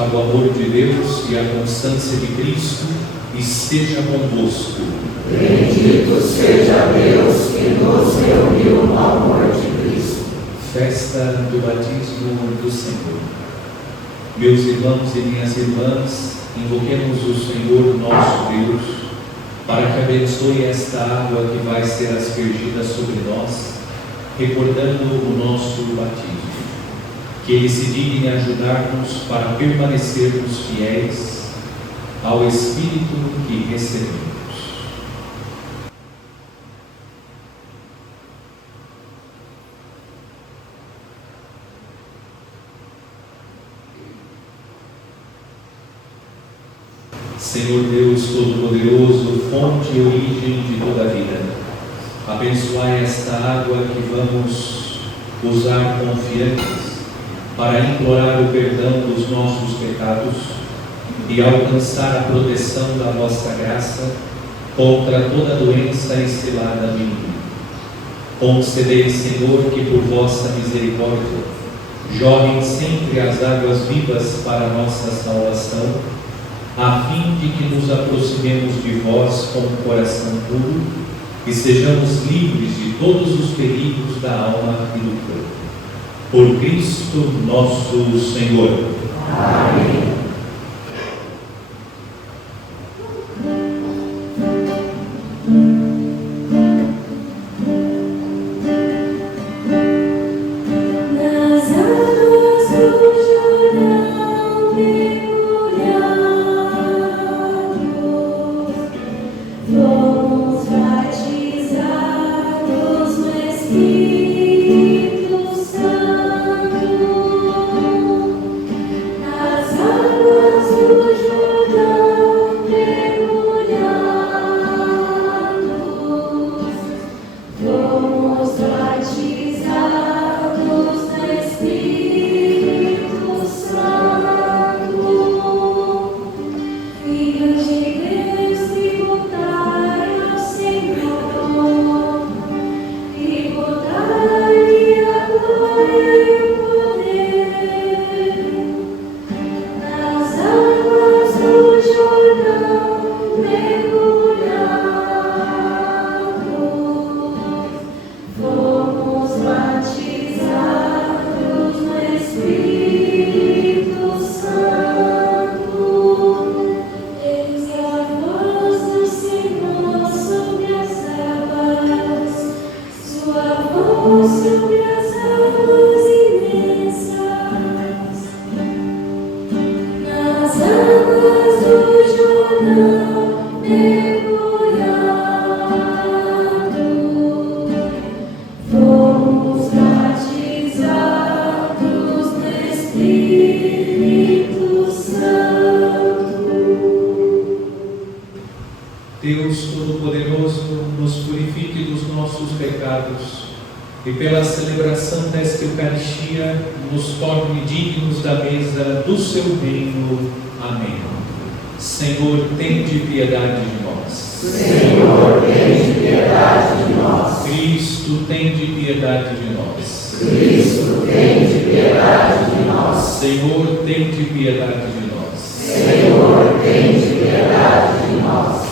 Para o amor de Deus e a constância de Cristo, esteja convosco. Bendito seja Deus que nos reuniu no amor de Cristo. Festa do batismo do Senhor. Meus irmãos e minhas irmãs, invoquemos o Senhor nosso Deus, para que abençoe esta água que vai ser aspergida sobre nós, recordando o nosso batismo. Que Ele se digne ajudar-nos para permanecermos fiéis ao Espírito que recebemos. Senhor Deus Todo-Poderoso, fonte e origem de toda a vida, abençoai esta água que vamos usar confiantes para implorar o perdão dos nossos pecados e alcançar a proteção da vossa graça contra toda doença instilada no inimigo. Concedei, Senhor, que por vossa misericórdia jorrem sempre as águas vivas para a nossa salvação, a fim de que nos aproximemos de vós com um coração puro e sejamos livres de todos os perigos da alma e do corpo. Por Cristo nosso Senhor. Amém. Deus Todo-Poderoso, nos purifique dos nossos pecados e pela celebração desta Eucaristia nos torne dignos da mesa do seu reino. Amém. Senhor, tende piedade de nós. Senhor, tende piedade de nós. Cristo, tende piedade de nós. Cristo, tende piedade de nós. Senhor, tende piedade de nós. Senhor, tende piedade de nós.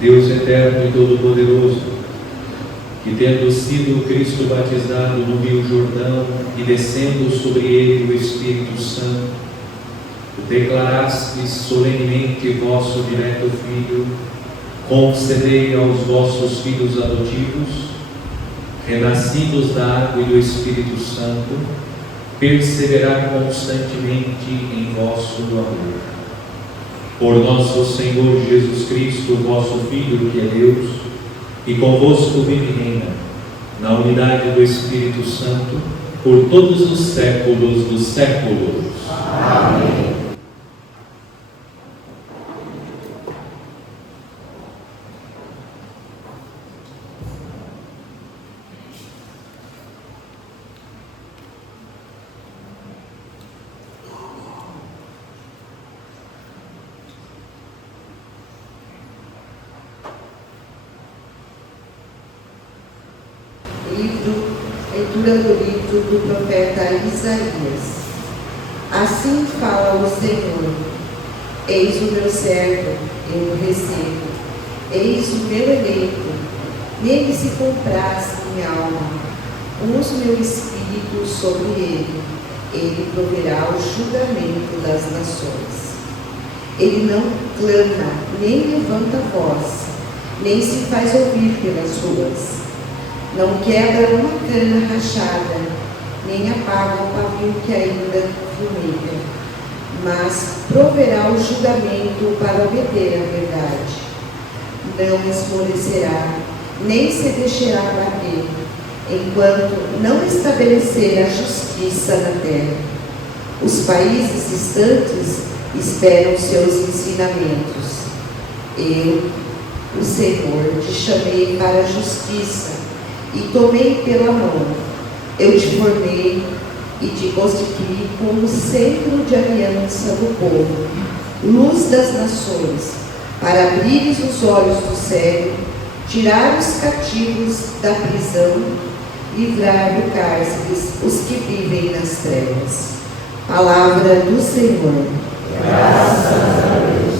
Deus eterno e todo-poderoso, que tendo sido Cristo batizado no Rio Jordão e descendo sobre ele o Espírito Santo, declarastes solenemente vosso dileto Filho, concedei aos vossos filhos adotivos, renascidos da água e do Espírito Santo, perseverar constantemente em vosso amor. Por nosso Senhor Jesus Cristo, vosso Filho, que é Deus, e convosco vive e reina, na unidade do Espírito Santo, por todos os séculos dos séculos. Amém. Leitura do livro do profeta Isaías. Assim fala o Senhor: eis o meu servo, eu o recebo, eis o meu eleito, nele se compraz minha alma, uso meu espírito sobre ele proverá o julgamento das nações. Ele não clama, nem levanta voz, nem se faz ouvir pelas ruas. Não quebra uma cana rachada, nem apaga um pavio que ainda fumega, mas proverá o julgamento para obter a verdade. Não esmorecerá, nem se deixará bater, enquanto não estabelecer a justiça na terra. Os países distantes esperam seus ensinamentos. Eu, o Senhor, te chamei para a justiça, e tomei pela mão. Eu te formei e te constituí como centro de aliança do povo, luz das nações, para abrires os olhos do cego, tirar os cativos da prisão, livrar do cárcere os que vivem nas trevas. Palavra do Senhor. Graças a Deus.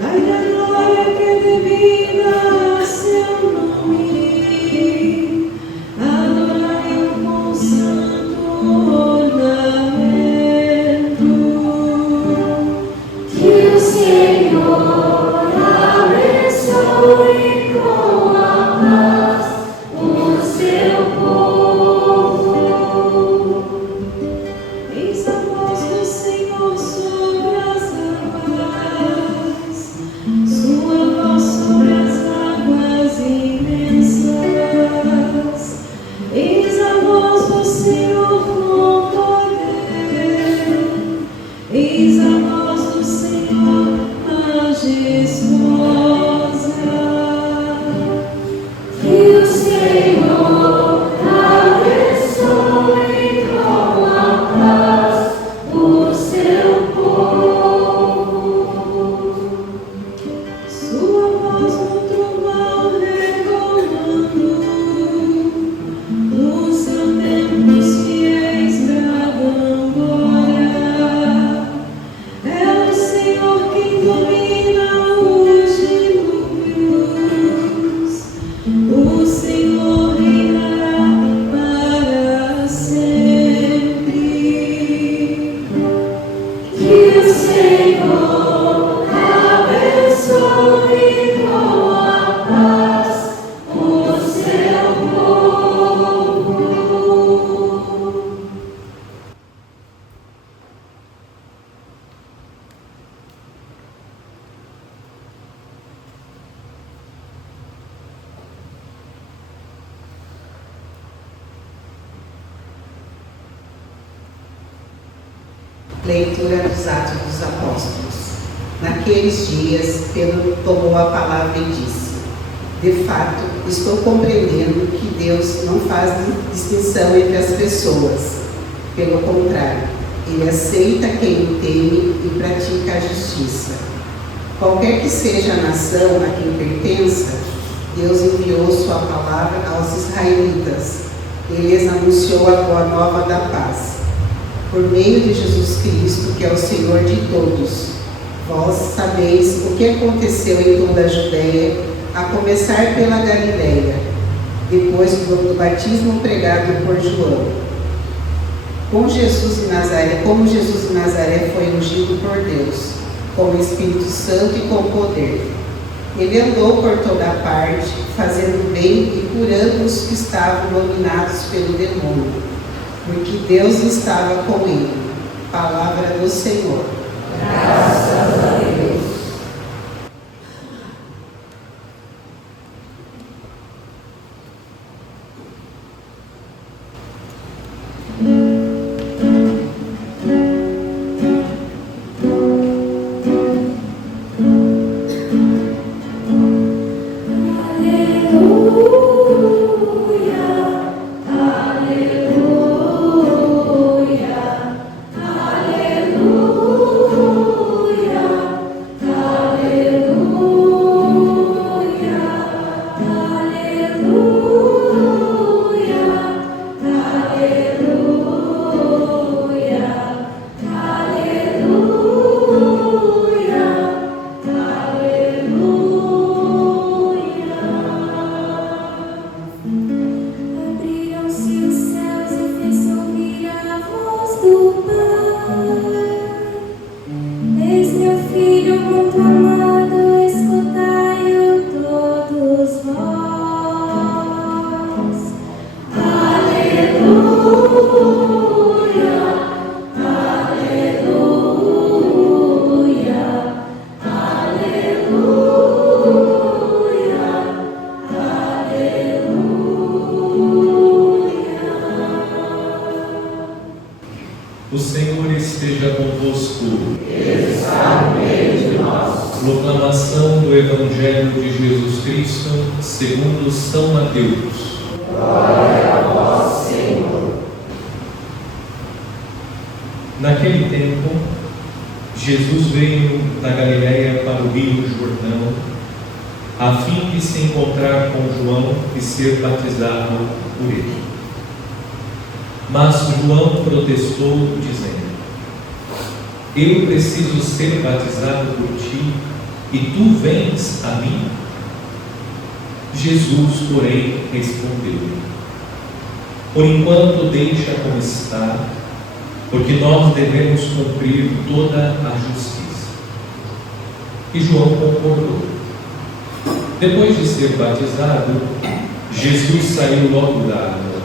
Dai la gloria che è devida a sé. Leitura dos Atos dos Apóstolos. Naqueles dias, Pedro tomou a palavra e disse: de fato, estou compreendendo que Deus não faz distinção entre as pessoas. Pelo contrário, Ele aceita quem o teme e pratica a justiça. Qualquer que seja a nação a quem pertença, Deus enviou sua palavra aos israelitas. Ele lhes anunciou a boa nova da paz. Por meio de Jesus Cristo, que é o Senhor de todos, vós sabeis o que aconteceu em toda a Judéia, a começar pela Galileia, depois do batismo pregado por João. Como Jesus de Nazaré foi ungido por Deus, com o Espírito Santo e com poder. Ele andou por toda parte, fazendo bem e curando os que estavam dominados pelo demônio, porque Deus estava com ele. Palavra do Senhor. Graças a Deus. O Senhor esteja convosco. Ele está no meio de nós. Proclamação do Evangelho de Jesus Cristo segundo São Mateus. Glória a vós, Senhor. Naquele tempo, Jesus veio da Galileia para o rio Jordão, a fim de se encontrar com João e ser batizado por ele. Mas João protestou, dizendo: eu preciso ser batizado por ti, e tu vens a mim? Jesus, porém, respondeu: por enquanto deixa como está, porque nós devemos cumprir toda a justiça. E João concordou. Depois de ser batizado, Jesus saiu logo da água.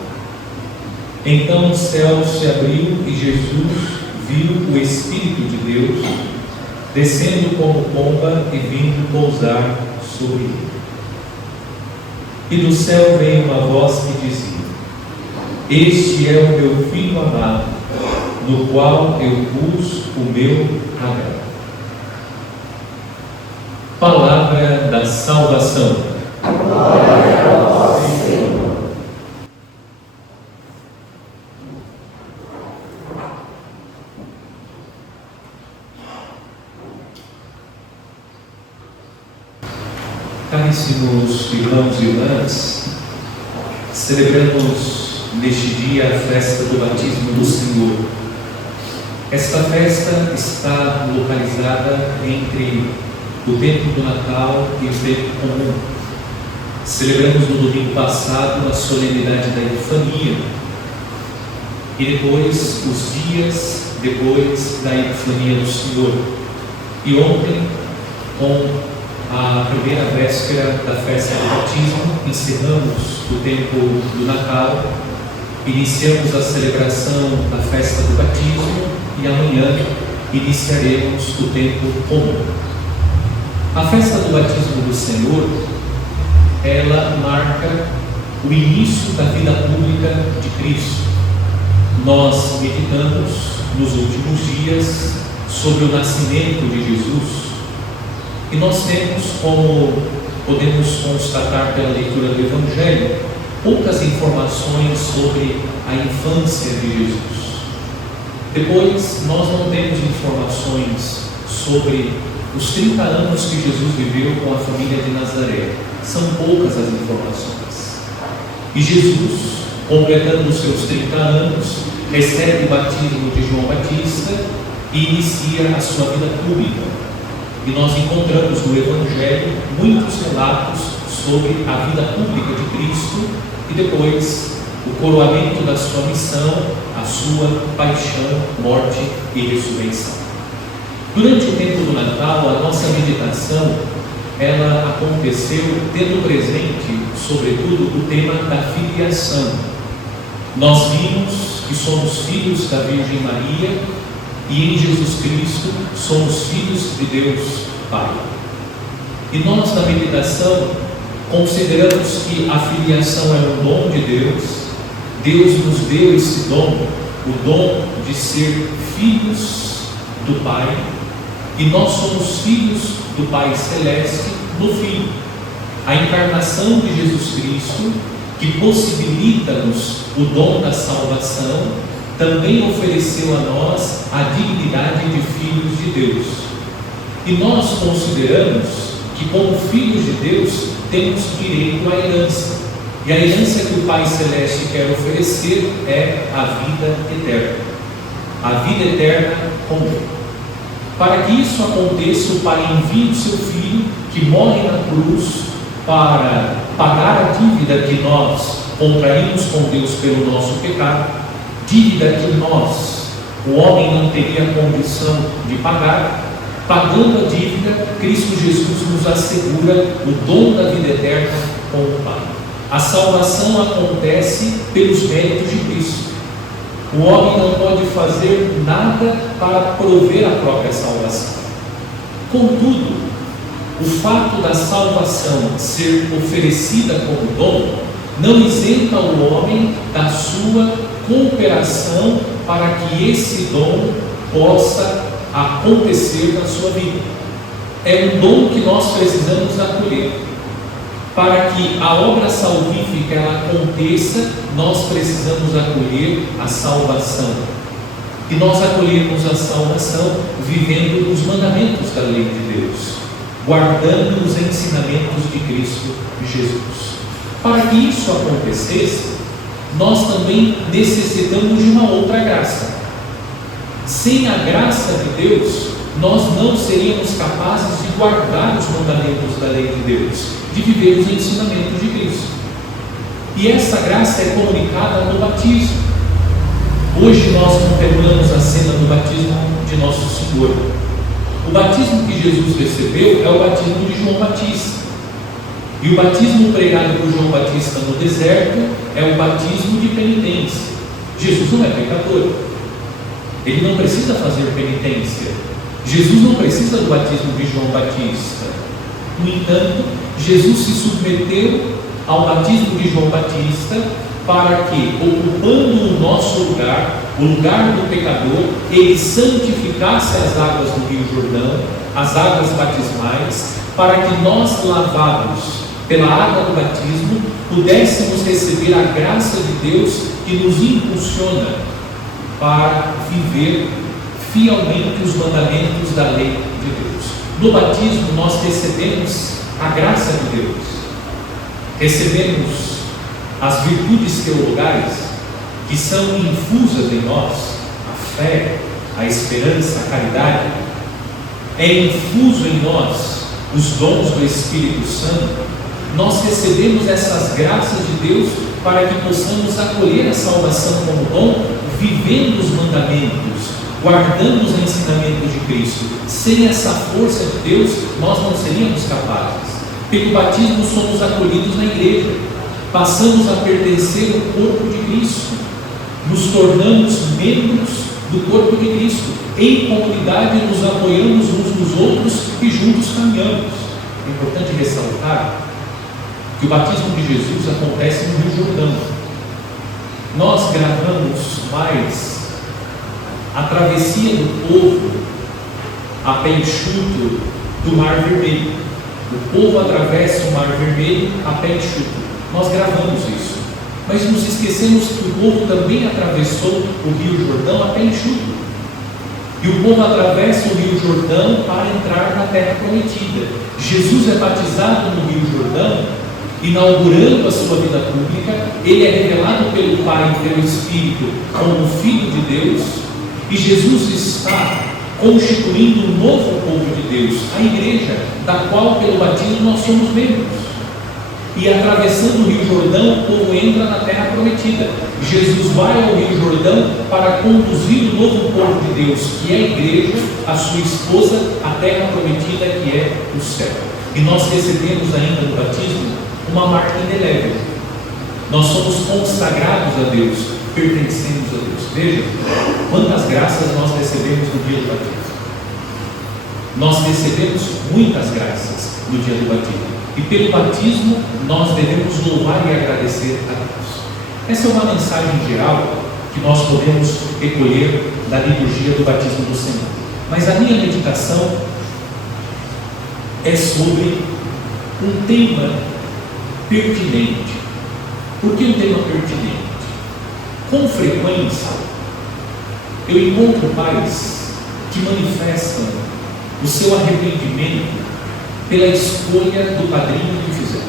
Então o céu se abriu e Jesus viu o Espírito de Deus descendo como pomba e vindo pousar sobre ele. E do céu veio uma voz que dizia: este é o meu Filho amado, no qual eu pus o meu agrado. Palavra da salvação. Glória a vós, Senhor. Caríssimos irmãos e irmãs, celebramos neste dia a festa do batismo do Senhor. Esta festa está localizada entre o tempo do Natal e o tempo comum. Celebramos no domingo passado a solenidade da Epifania e depois os dias depois da Epifania do Senhor. E ontem, com a primeira véspera da festa do batismo, encerramos o tempo do Natal, iniciamos a celebração da festa do batismo e amanhã iniciaremos o tempo comum. A festa do batismo do Senhor, ela marca o início da vida pública de Cristo. Nós meditamos nos últimos dias sobre o nascimento de Jesus e nós temos, como podemos constatar pela leitura do Evangelho, poucas informações sobre a infância de Jesus. Depois, nós não temos informações sobre os 30 anos que Jesus viveu com a família de Nazaré. São poucas as informações. E Jesus, completando os seus 30 anos, recebe o batismo de João Batista e inicia a sua vida pública. E nós encontramos no Evangelho muitos relatos sobre a vida pública de Cristo e depois o coroamento da sua missão, a sua paixão, morte e ressurreição. Durante o tempo do Natal, a nossa meditação, ela aconteceu tendo presente, sobretudo, o tema da filiação. Nós vimos que somos filhos da Virgem Maria e em Jesus Cristo somos filhos de Deus Pai. E nós, na meditação, consideramos que a filiação é um dom de Deus. Deus nos deu esse dom, o dom de ser filhos do Pai, e nós somos filhos do Pai Celeste no Filho. A encarnação de Jesus Cristo, que possibilita-nos o dom da salvação, também ofereceu a nós a dignidade de filhos de Deus. E nós consideramos que, como filhos de Deus, temos direito à herança. E a herança que o Pai Celeste quer oferecer é a vida eterna. A vida eterna com Ele. Para que isso aconteça, o Pai envia o seu Filho, que morre na cruz, para pagar a dívida que nós contraímos com Deus pelo nosso pecado, dívida que nós, o homem, não teria condição de pagar. Pagando a dívida, Cristo Jesus nos assegura o dom da vida eterna com o Pai. A salvação acontece pelos méritos de Cristo. O homem não pode fazer nada para prover a própria salvação. Contudo, o fato da salvação ser oferecida como dom não isenta o homem da sua cooperação para que esse dom possa acontecer na sua vida. É um dom que nós precisamos acolher. Para que a obra salvífica ela aconteça, nós precisamos acolher a salvação. E nós acolhemos a salvação vivendo os mandamentos da lei de Deus, guardando os ensinamentos de Cristo Jesus. Para que isso acontecesse, nós também necessitamos de uma outra graça. Sem a graça de Deus, nós não seríamos capazes de guardar os mandamentos da lei de Deus, de viver os ensinamentos de Cristo. E essa graça é comunicada no batismo. Hoje nós contemplamos a cena do batismo de Nosso Senhor. O batismo que Jesus recebeu é o batismo de João Batista. E o batismo pregado por João Batista no deserto é o batismo de penitência. Jesus não é pecador. Ele não precisa fazer penitência. Jesus não precisa do batismo de João Batista. No entanto, Jesus se submeteu ao batismo de João Batista para que, ocupando o nosso lugar, o lugar do pecador, ele santificasse as águas do Rio Jordão, as águas batismais, para que nós, lavados pela água do batismo, pudéssemos receber a graça de Deus que nos impulsiona para viver fielmente os mandamentos da lei de Deus. No batismo nós recebemos a graça de Deus, recebemos as virtudes teologais que são infusas em nós, a fé, a esperança, a caridade. É infuso em nós os dons do Espírito Santo. Nós recebemos essas graças de Deus para que possamos acolher a salvação como dom, vivendo os mandamentos, guardando os ensinamentos de Cristo. Sem essa força de Deus, nós não seríamos capazes. Pelo batismo somos acolhidos na igreja, passamos a pertencer ao corpo de Cristo, nos tornamos membros do corpo de Cristo. Em comunidade nos apoiamos uns nos outros e juntos caminhamos. É importante ressaltar que o batismo de Jesus acontece no Rio Jordão. nós gravamos mais a travessia do povo a pé enxuto do Mar Vermelho. O povo atravessa o Mar Vermelho a pé enxuto. Nós gravamos isso. Mas nos esquecemos que o povo também atravessou o Rio Jordão a pé enxuto. E o povo atravessa o Rio Jordão para entrar na Terra Prometida. Jesus é batizado no Rio Jordão, inaugurando a sua vida pública. Ele é revelado pelo Pai e pelo Espírito como Filho de Deus. E Jesus está constituindo um novo povo de Deus, a igreja, da qual pelo batismo nós somos membros. E atravessando o Rio Jordão, o povo entra na Terra Prometida. Jesus vai ao Rio Jordão para conduzir o novo povo de Deus, que é a igreja, a sua esposa, a Terra Prometida, que é o céu. E nós recebemos ainda no batismo uma marca indelével. Nós somos consagrados a Deus, pertencemos a Deus. Veja quantas graças nós recebemos no dia do batismo. Nós recebemos muitas graças no dia do batismo. E pelo batismo nós devemos louvar e agradecer a Deus. Essa é uma mensagem geral que nós podemos recolher da liturgia do batismo do Senhor. Mas a minha meditação é sobre um tema pertinente. Por que um tema pertinente? Com frequência eu encontro pais que manifestam o seu arrependimento pela escolha do padrinho que fizeram.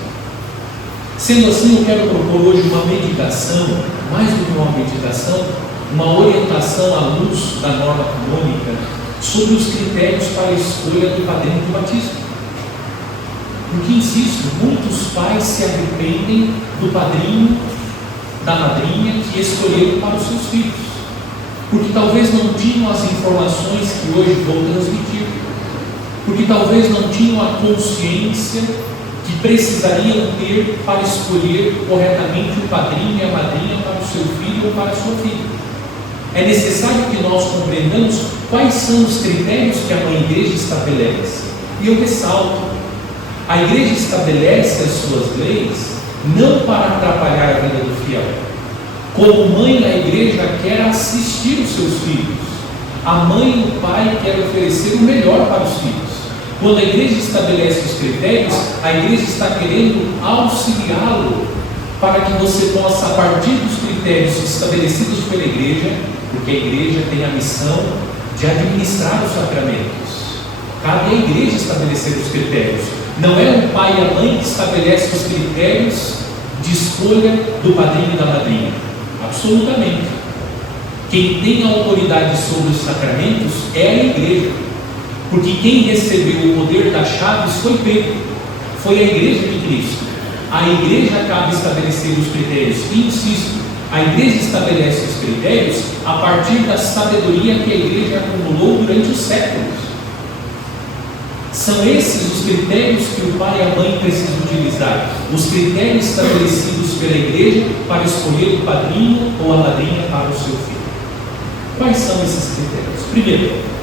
Sendo assim, eu quero propor hoje uma meditação, mais do que uma meditação, uma orientação à luz da norma canônica sobre os critérios para a escolha do padrinho do batismo. Porque, insisto, muitos pais se arrependem do padrinho, da madrinha que escolheram para os seus filhos, porque talvez não tinham as informações que hoje vou transmitir, porque talvez não tinham a consciência que precisariam ter para escolher corretamente o padrinho e a madrinha para o seu filho ou para a sua filha. É necessário que nós compreendamos quais são os critérios que a Mãe Igreja estabelece. E eu ressalto, a Igreja estabelece as suas leis não para atrapalhar a vida do fiel. Como mãe, a Igreja quer assistir os seus filhos. A mãe e o pai querem oferecer o melhor para os filhos. Quando a igreja estabelece os critérios, a igreja está querendo auxiliá-lo para que você possa, a partir dos critérios estabelecidos pela igreja, porque a igreja tem a missão de administrar os sacramentos. Cabe à igreja estabelecer os critérios. Não é o pai e a mãe que estabelece os critérios de escolha do padrinho e da madrinha. Absolutamente. Quem tem a autoridade sobre os sacramentos é a igreja. Porque quem recebeu o poder das chaves foi Pedro, foi a igreja de Cristo. A igreja cabe estabelecer os critérios. E insisto, a igreja estabelece os critérios a partir da sabedoria que a igreja acumulou durante os séculos. São esses os critérios que o pai e a mãe precisam utilizar, os critérios estabelecidos pela igreja para escolher o padrinho ou a madrinha para o seu filho. Quais são esses critérios? Primeiro,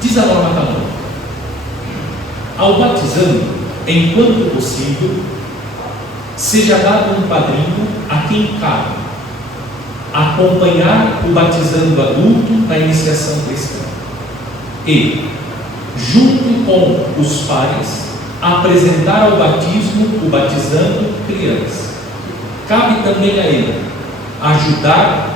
diz a norma canônica: ao batizando, enquanto possível, seja dado um padrinho a quem cabe acompanhar o batizando adulto na iniciação cristã e, junto com os pais, apresentar ao batismo o batizando criança. Cabe também a ele ajudar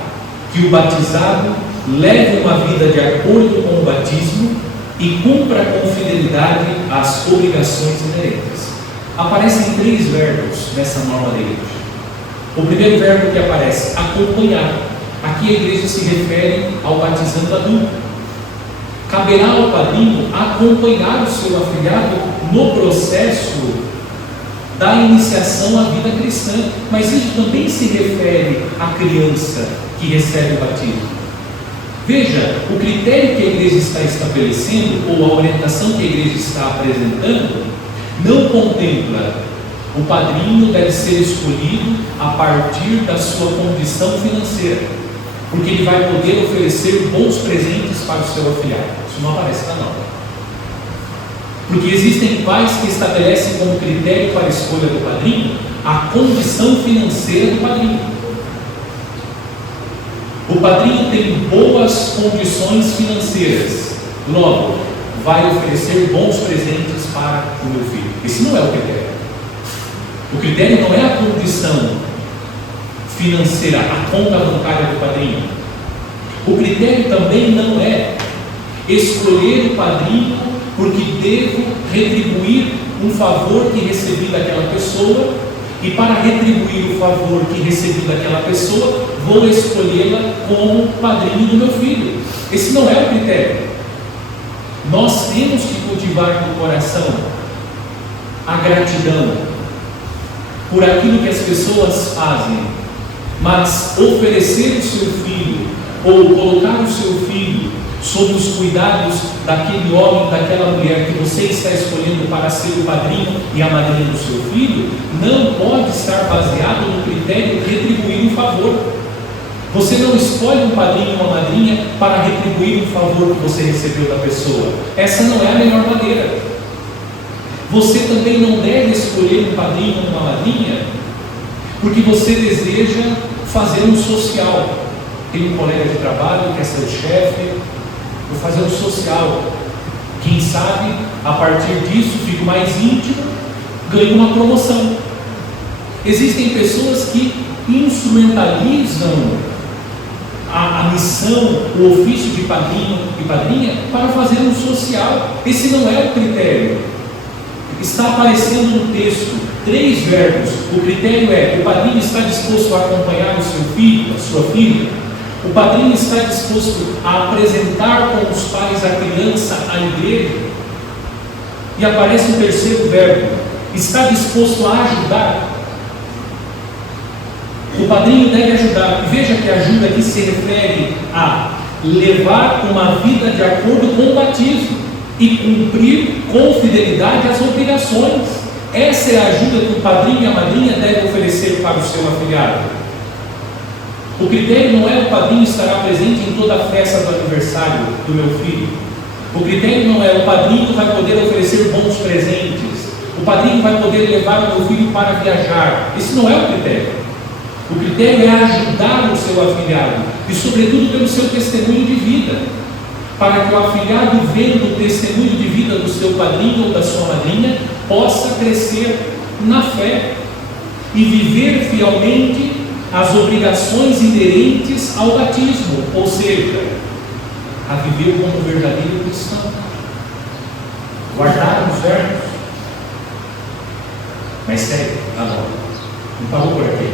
que o batizado leve uma vida de acordo com o batismo e cumpra com fidelidade as obrigações inerentes. Aparecem 3 verbos nessa norma da igreja. O primeiro verbo que aparece, acompanhar. Aqui a igreja se refere ao batizando adulto. Caberá ao padrinho acompanhar o seu afilhado no processo da iniciação à vida cristã, mas isso também se refere à criança que recebe o batismo. Veja, o critério que a igreja está estabelecendo, ou a orientação que a igreja está apresentando, não contempla o padrinho deve ser escolhido a partir da sua condição financeira, porque ele vai poder oferecer bons presentes para o seu afilhado. Isso não aparece na norma. Porque existem pais que estabelecem como critério para a escolha do padrinho a condição financeira do padrinho. O padrinho tem boas condições financeiras, logo, vai oferecer bons presentes para o meu filho. Esse não é o critério. O critério não é a condição financeira, a conta bancária do padrinho. O critério também não é escolher o padrinho porque devo retribuir um favor que recebi daquela pessoa, e para retribuir o favor que recebi daquela pessoa, vou escolhê-la como padrinho do meu filho. Esse não é o critério. Nós temos que cultivar no coração a gratidão por aquilo que as pessoas fazem, mas oferecer o seu filho ou colocar o seu filho sob os cuidados daquele homem, daquela mulher que você está escolhendo para ser o padrinho e a madrinha do seu filho, não pode estar baseado no critério de retribuir um favor. Você não escolhe um padrinho ou uma madrinha para retribuir um favor que você recebeu da pessoa. Essa não é a melhor maneira. Você também não deve escolher um padrinho ou uma madrinha porque você deseja fazer um social. Tem um colega de trabalho que é seu chefe, vou fazer um social. Quem sabe, a partir disso, fico mais íntimo, ganho uma promoção. Existem pessoas que instrumentalizam a missão, o ofício de padrinho e padrinha para fazer um social. Esse não é o critério. Está aparecendo no texto 3 verbos. O critério é: o padrinho está disposto a acompanhar o seu filho, a sua filha. O padrinho está disposto a apresentar com os pais a criança à igreja. E aparece o 3º verbo: está disposto a ajudar. O padrinho deve ajudar. E veja que a ajuda aqui se refere a levar uma vida de acordo com o batismo e cumprir com fidelidade as obrigações. Essa é a ajuda que o padrinho e a madrinha devem oferecer para o seu afilhado. O critério não é o padrinho estará presente em toda a festa do aniversário do meu filho. O critério não é o padrinho vai poder oferecer bons presentes. O padrinho vai poder levar o meu filho para viajar. Isso não é o critério. O critério é ajudar o seu afilhado e, sobretudo, pelo seu testemunho de vida, para que o afilhado, vendo o testemunho de vida do seu padrinho ou da sua madrinha, possa crescer na fé e viver fielmente as obrigações inerentes ao batismo, ou seja, a viver como verdadeiro cristão, guardar os verbos. Mas segue, agora, não parou por aqui.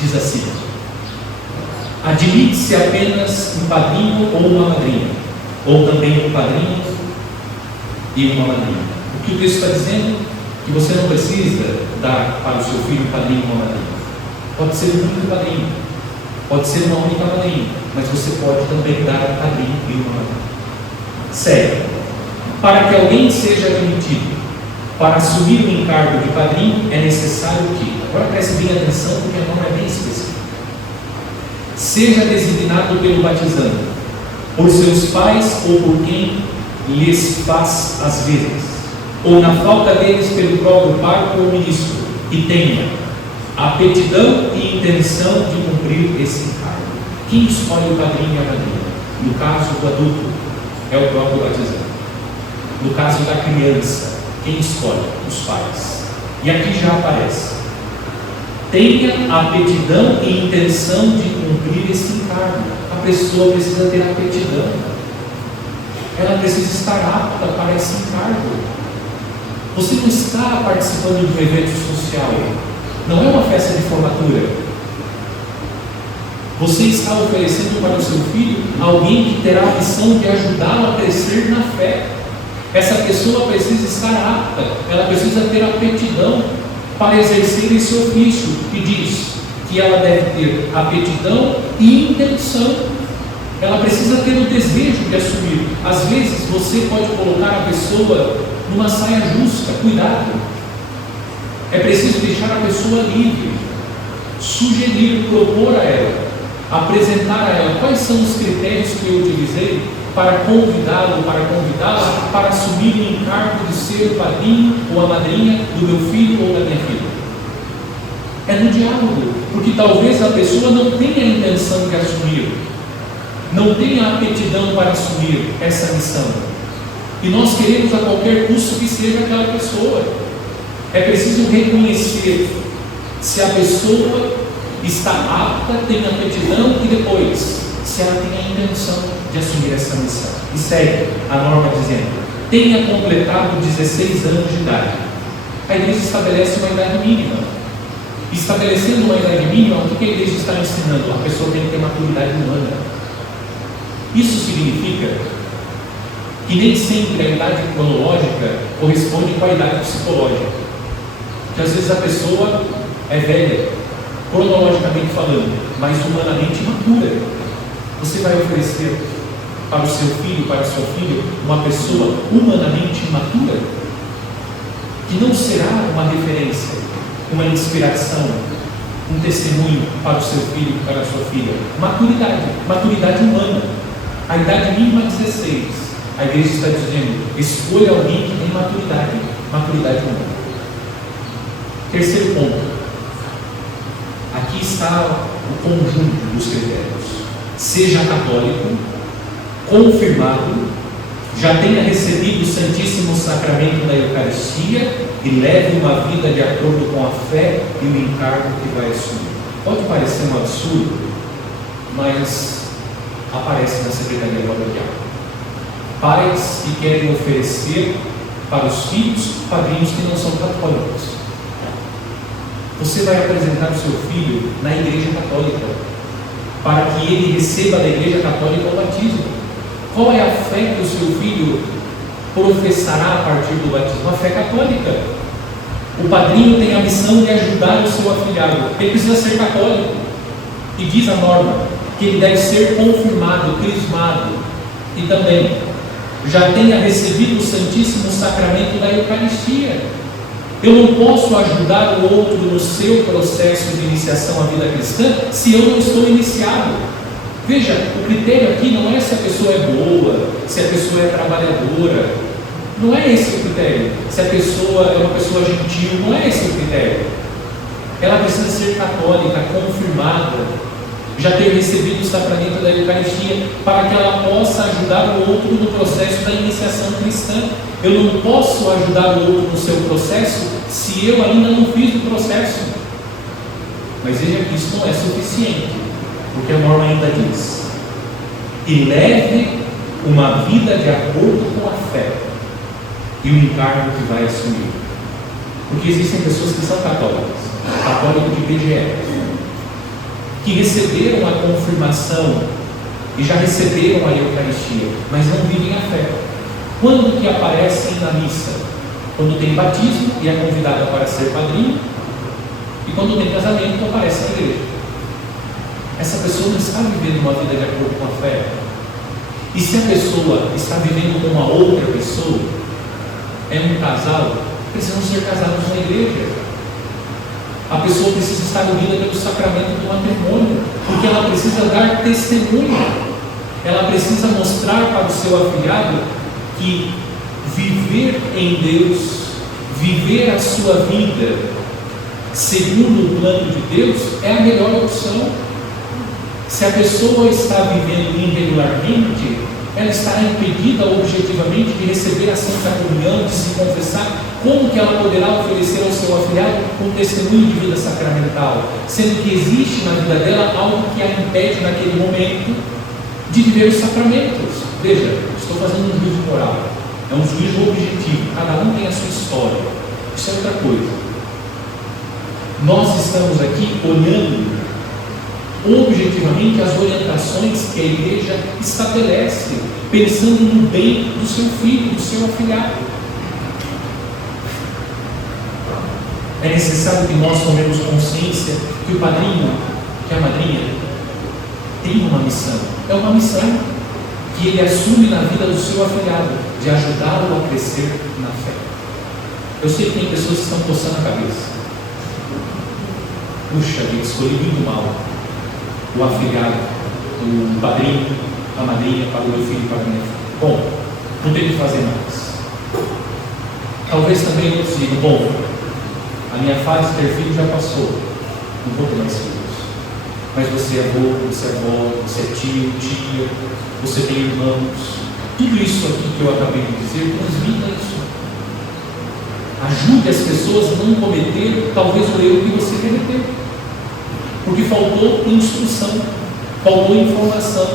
Diz assim: admite-se apenas um padrinho ou uma madrinha, ou também um padrinho e uma madrinha. O que o texto está dizendo? Que você não precisa dar para o seu filho um padrinho ou uma madrinha. Pode ser um único padrinho, pode ser uma única madrinha, mas você pode também dar um padrinho e uma madrinha. Sério, para que alguém seja admitido para assumir o encargo de padrinho, é necessário que, agora preste bem atenção porque a norma é bem específica, seja designado pelo batizando, por seus pais ou por quem lhes faz as vezes, ou na falta deles pelo próprio pároco ou ministro, e tenha aptidão e intenção de cumprir esse encargo. Quem escolhe o padrinho e a madrinha? No caso do adulto, é o próprio batizado. No caso da criança, quem escolhe? Os pais. E aqui já aparece: tenha aptidão e intenção de cumprir esse encargo. A pessoa precisa ter aptidão, ela precisa estar apta para esse encargo. Você não está participando de um evento social, não é uma festa de formatura. Você está oferecendo para o seu filho alguém que terá a missão de ajudá-lo a crescer na fé. Essa pessoa precisa estar apta, ela precisa ter aptidão para exercer esse ofício, e diz que ela deve ter aptidão e intenção. Ela precisa ter o desejo de assumir. Às vezes você pode colocar a pessoa numa saia justa, cuidado. É preciso deixar a pessoa livre, sugerir, propor a ela, apresentar a ela quais são os critérios que eu utilizei para convidá-lo, para convidá-la para assumir o encargo de ser o padrinho ou a madrinha do meu filho ou da minha filha. É no diálogo, porque talvez a pessoa não tenha a intenção de assumir, não tenha a aptidão para assumir essa missão. E nós queremos a qualquer custo que seja aquela pessoa. É preciso reconhecer se a pessoa está apta, tem aptidão e depois, se ela tem a intenção de assumir essa missão. E segue a norma dizendo: tenha completado 16 anos de idade. A igreja estabelece uma idade mínima. Estabelecendo uma idade mínima, o que a igreja está ensinando? A pessoa tem que ter maturidade humana. Isso significa que nem sempre a idade cronológica corresponde com a idade psicológica. Porque às vezes a pessoa é velha, cronologicamente falando, mas humanamente matura. Você vai oferecer para o seu filho, para a sua filha, uma pessoa humanamente matura, que não será uma referência, uma inspiração, um testemunho para o seu filho e para a sua filha. Maturidade humana. A idade mínima é 16. A igreja está dizendo: escolha alguém que tem maturidade humana. Terceiro ponto. Aqui está o conjunto dos critérios. Seja católico, confirmado, já tenha recebido o Santíssimo Sacramento da Eucaristia e leve uma vida de acordo com a fé e o encargo que vai assumir. Pode parecer um absurdo, mas aparece na Secretaria Paroquial. Pais que querem oferecer para os filhos padrinhos que não são católicos. Você vai apresentar o seu filho na Igreja Católica, para que ele receba da Igreja Católica o batismo. Qual é a fé que o seu filho professará a partir do batismo? A fé católica. O padrinho tem a missão de ajudar o seu afilhado. Ele precisa ser católico. E diz a norma que ele deve ser confirmado, crismado. E também já tenha recebido o Santíssimo Sacramento da Eucaristia. Eu não posso ajudar o outro no seu processo de iniciação à vida cristã se eu não estou iniciado. Veja, o critério aqui não é se a pessoa é boa, se a pessoa é trabalhadora. Não é esse o critério. Se a pessoa é uma pessoa gentil, não é esse o critério. Ela precisa ser católica, confirmada, já ter recebido o sacramento da Eucaristia, para que ela possa ajudar o outro no processo da iniciação cristã. Eu não posso ajudar o outro no seu processo se eu ainda não fiz o processo. Mas veja que isso não é suficiente, porque a norma ainda diz: e leve uma vida de acordo com a fé e o encargo que vai assumir. Porque existem pessoas que são católicas, católicos de PGE, que receberam a confirmação e já receberam a Eucaristia, mas não vivem a fé. Quando que aparecem na missa? Quando tem batismo e é convidada para ser padrinho, e quando tem casamento aparece na igreja. Essa pessoa não está vivendo uma vida de acordo com a fé. E se a pessoa está vivendo com uma outra pessoa, é um casal, precisam ser casados na igreja. A pessoa precisa estar unida pelo sacramento do matrimônio, porque ela precisa dar testemunho. Ela precisa mostrar para o seu afilhado que viver em Deus, viver a sua vida segundo o plano de Deus, é a melhor opção. Se a pessoa está vivendo irregularmente, ela estará impedida objetivamente de receber a Santa Comunhão, de se confessar. Como que ela poderá oferecer ao seu afilhado um testemunho de vida sacramental, sendo que existe na vida dela algo que a impede naquele momento de viver os sacramentos? Veja, estou fazendo um juízo moral, é um juízo objetivo, cada um tem a sua história, isso é outra coisa. Nós estamos aqui olhando objetivamente as orientações que a igreja estabelece, pensando no bem do seu filho, do seu afilhado. É necessário que nós tomemos consciência que o padrinho, que a madrinha, tem uma missão. É uma missão que ele assume na vida do seu afilhado, de ajudá-lo a crescer na fé. Eu sei que tem pessoas que estão coçando a cabeça. Puxa vida, escolhi muito mal o afilhado, o padrinho, a madrinha para o meu filho e para a minha filha. Bom, não tem que fazer mais. Talvez também outros digam: bom, a minha fase de ter filho já passou, não vou ter mais filhos. mas você é avô, você é avó, você é tio, tia, você tem irmãos. Tudo isso aqui que eu acabei de dizer, transmita isso. Ajude as pessoas a não cometer talvez o erro que você cometeu. Porque faltou instrução, faltou informação,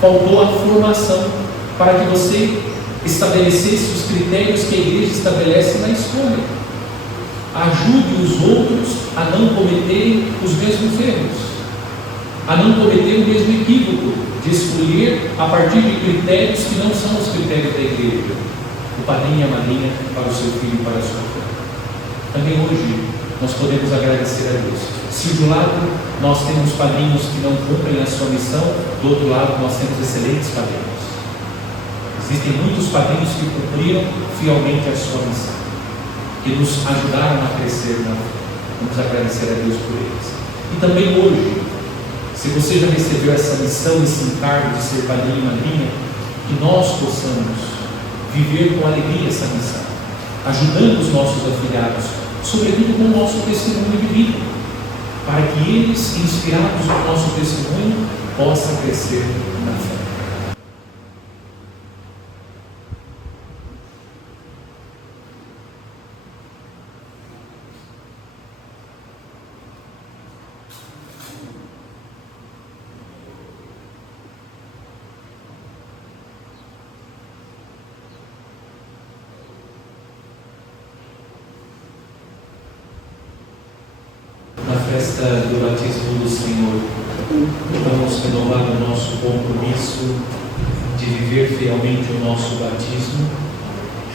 faltou a formação para que você estabelecesse os critérios que a igreja estabelece na escolha. Ajude os outros a não cometerem os mesmos erros, a não cometer o mesmo equívoco de escolher a partir de critérios que não são os critérios da igreja, o padrinho e a madrinha para o seu filho e para a sua filha. Também hoje nós podemos agradecer a Deus. Se de um lado nós temos padrinhos que não cumprem a sua missão, do outro lado nós temos excelentes padrinhos. Existem muitos padrinhos que cumpriram fielmente a sua missão, que nos ajudaram a crescer na fé. Vamos agradecer a Deus por eles. E também hoje, se você já recebeu essa missão, esse encargo de ser padrinho e madrinha, que nós possamos viver com alegria essa missão, ajudando os nossos afilhados, sobretudo com o nosso testemunho de vida, para que eles, inspirados no nosso testemunho, possam crescer na fé. Na festa do batismo do Senhor, vamos renovar o nosso compromisso de viver fielmente o nosso batismo,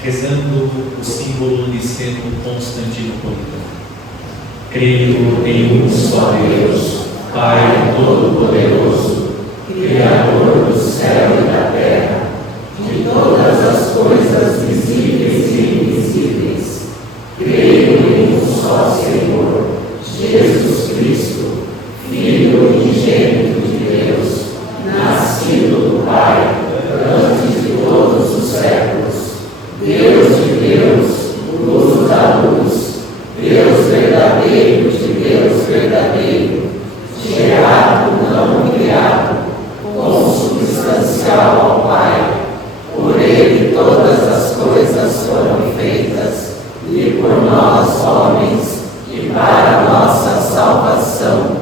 rezando o símbolo niceno constantinopolitano. Creio em um só Deus, Pai Todo-Poderoso, Criador do céu e da terra, de todas as coisas visíveis e invisíveis. Creio em um só Senhor, Jesus Cristo, Filho unigênito de Deus, nascido do Pai, antes de todos os séculos, Deus de Deus, luz da luz, Deus verdadeiro de Deus verdadeiro, gerado, não criado, consubstancial ao Pai. Por Ele todas as coisas foram feitas, e por nós, homens, e para nossa salvação,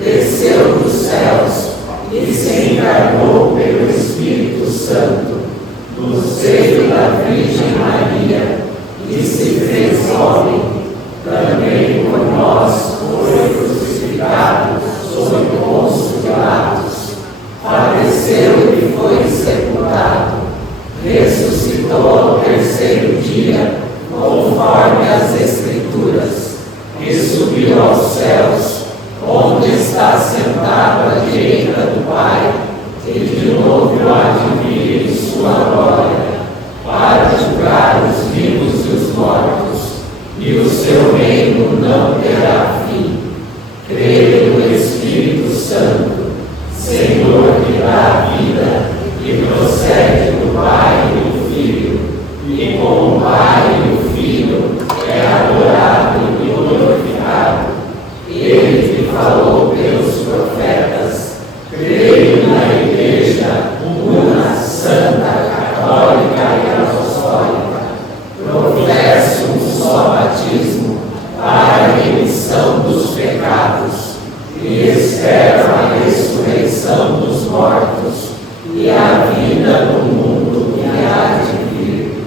desceu dos céus e se encarnou pelo Espírito Santo, do seio da Virgem Maria, e se fez homem. Também por nós foi crucificado sob Pôncio Pilatos, padeceu e foi sepultado, ressuscitou ao terceiro dia, conforme as Escrituras, e subiu aos céus, onde está sentado à direita do Pai, e de novo há de vir em sua glória, para julgar os vivos e os mortos, e o seu reino não terá fim. Creio no Espírito Santo, Senhor que dá a vida, e procede do Pai e do Filho, e com o Pai e o Filho é adorado e glorificado. Ele que falou pelos profetas, creio na Igreja una, santa, católica e apostólica, professo um só batismo para a remissão dos pecados, e espero a ressurreição dos mortos e a vida no mundo que há de vir.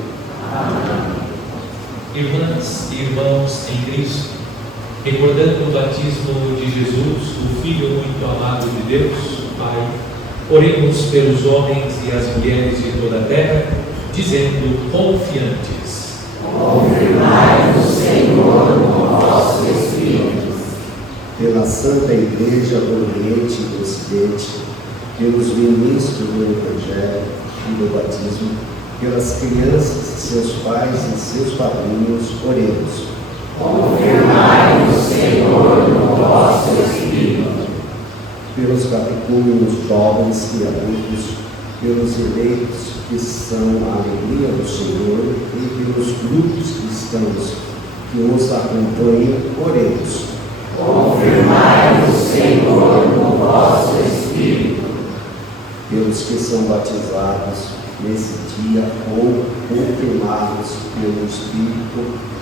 Amém. Irmãs e irmãos em Cristo, recordando o batismo de Jesus, o Filho muito amado de Deus, Pai, oremos pelos homens e as mulheres de toda a terra, dizendo confiantes: confirmai-nos, Senhor, com vosso Espírito. Pela Santa Igreja do Oriente e do Ocidente, pelos ministros do Evangelho e do batismo, pelas crianças, seus pais e seus padrinhos, oremos. Confirmai-nos, Senhor, no vosso Espírito. Pelos catecúmenos jovens e adultos, pelos eleitos que são a alegria do Senhor e pelos grupos cristãos que os acompanham, oremos. Confirmai-nos, Senhor, no são batizados nesse dia ou confirmados pelo Espírito,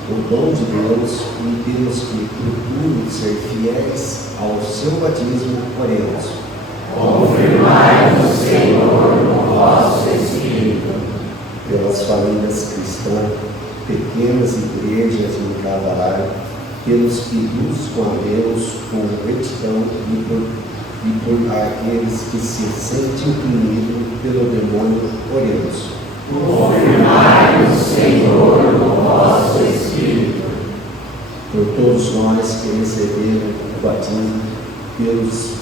o dom de Deus, e pelos que procuram ser fiéis ao seu batismo, oremos. Confirmai-nos, Senhor, no vosso Espírito. Pelas famílias cristãs, pequenas igrejas em cada lar, pelos que buscam a Deus com retidão e por aqueles que se sentem oprimidos pelo demônio, oremos. Confirmai-nos, Senhor, no vosso Espírito. Por todos nós que receberam o batismo, pelos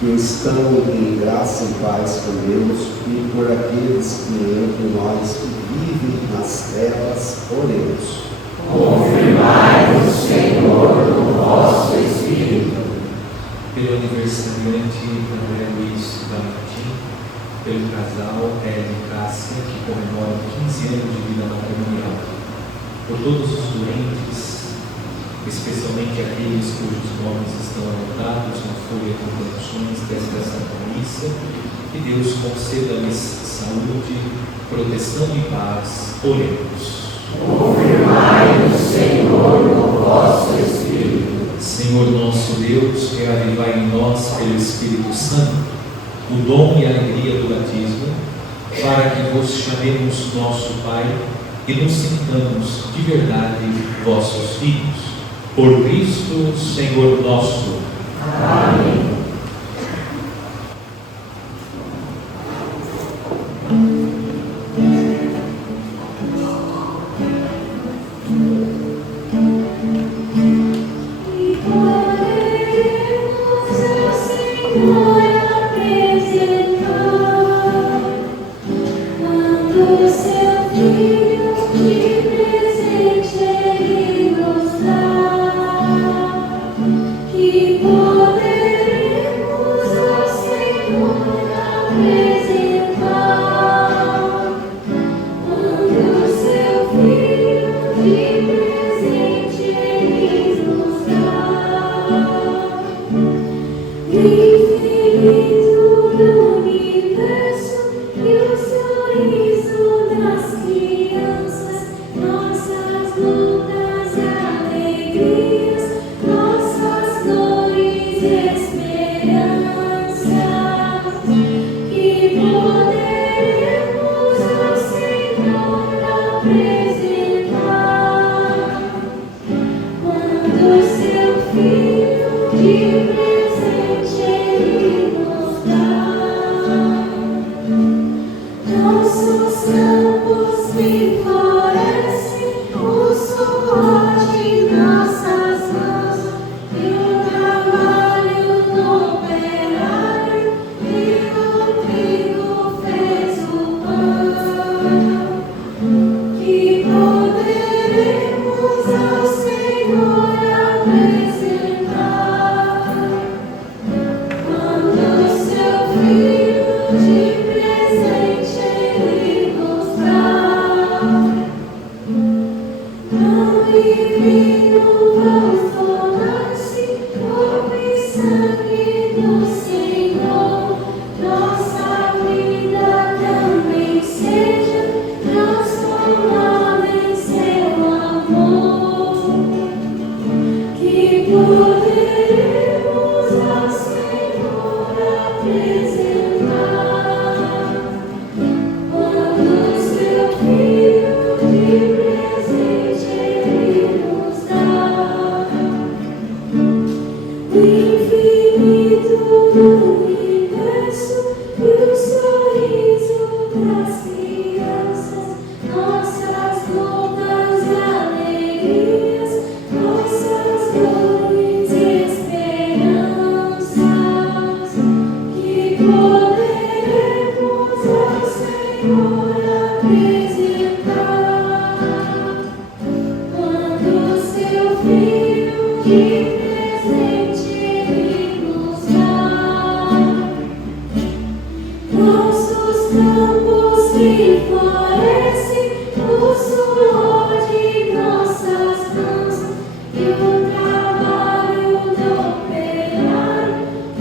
que estão em graça e paz com Deus, e por aqueles que entre nós e vivem nas trevas, oremos. Confirmai-nos, Senhor, no vosso Espírito. Pelo aniversariante André Luiz Valentim, pelo casal Hélio e Cássia, que comemora 15 anos de vida matrimonial, por todos os doentes, especialmente aqueles cujos nomes estão anotados na folha de intenções desta Santa Missa, que Deus conceda-lhes saúde, proteção e paz. Oremos. Confirmai-nos, Senhor, no vosso Espírito. Senhor nosso Deus, reavivai em nós pelo Espírito Santo o dom e a alegria do batismo, para que vos chamemos nosso Pai e nos sintamos de verdade vossos filhos. Por Cristo, Senhor nosso. Amém.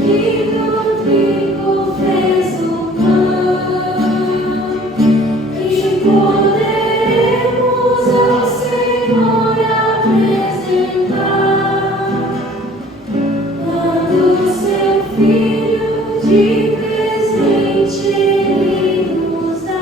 E do trigo fez o pão. de presente Ele nos dá.